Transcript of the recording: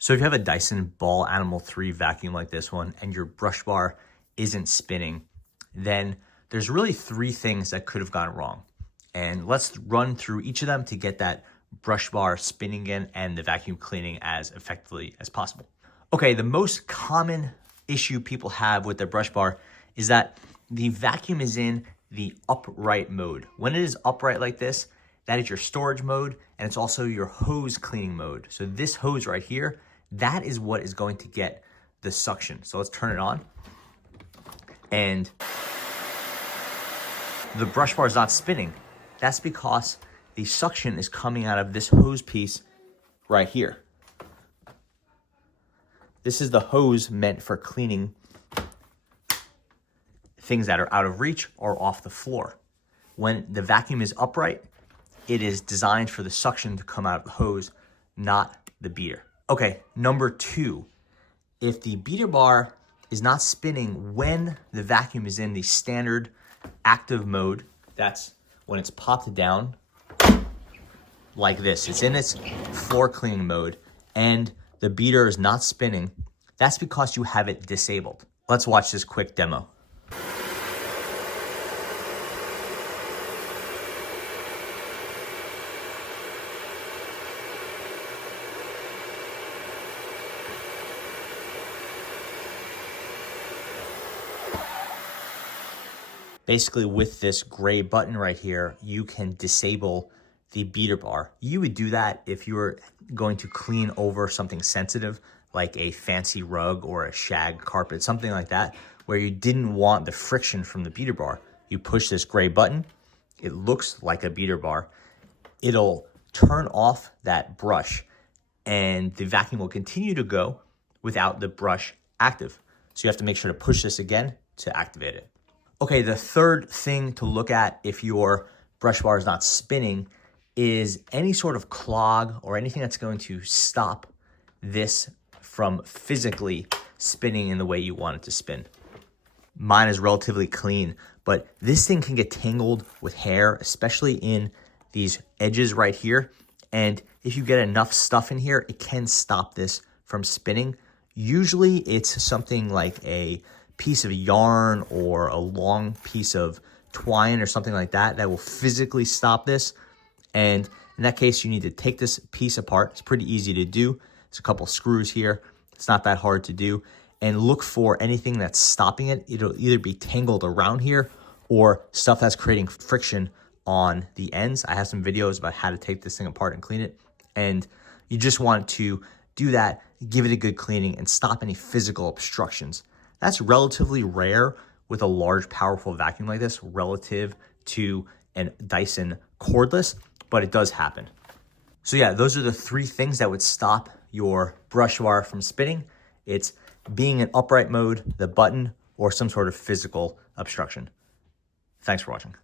So if you have a Dyson Ball Animal 3 vacuum like this one and your brush bar isn't spinning, then there's really three things that could have gone wrong. And let's run through each of them to get that brush bar spinning again and the vacuum cleaning as effectively as possible. Okay, the most common issue people have with their brush bar is that the vacuum is in the upright mode. When it is upright like this, that is your storage mode, and it's also your hose cleaning mode. So this hose right here, that is what is going to get the suction. So let's turn it on. And the brush bar is not spinning. That's because the suction is coming out of this hose piece right here. This is the hose meant for cleaning things that are out of reach or off the floor. When the vacuum is upright, it is designed for the suction to come out of the hose, not the beater. Okay, number two, if the beater bar is not spinning when the vacuum is in the standard active mode, that's when it's popped down like this. It's in its floor cleaning mode and the beater is not spinning. That's because you have it disabled. Let's watch this quick demo. Basically, with this gray button right here, you can disable the beater bar. You would do that if you were going to clean over something sensitive, like a fancy rug or a shag carpet, something like that, where you didn't want the friction from the beater bar. You push this gray button, it looks like a beater bar. It'll turn off that brush and the vacuum will continue to go without the brush active. So you have to make sure to push this again to activate it. Okay, the third thing to look at if your brush bar is not spinning is any sort of clog or anything that's going to stop this from physically spinning in the way you want it to spin. Mine is relatively clean, but this thing can get tangled with hair, especially in these edges right here. And if you get enough stuff in here, it can stop this from spinning. Usually it's something like a piece of yarn or a long piece of twine or something like that that will physically stop this. And in that case, you need to take this piece apart. It's pretty easy to do. There's a couple screws here. It's not that hard to do. And look for anything that's stopping it. It'll either be tangled around here or stuff that's creating friction on the ends. I have some videos about how to take this thing apart and clean it. And you just want to do that, give it a good cleaning, and stop any physical obstructions. That's relatively rare with a large, powerful vacuum like this relative to a Dyson cordless, but it does happen. So yeah, those are the three things that would stop your brush bar from spinning. It's being in upright mode, the button, or some sort of physical obstruction. Thanks for watching.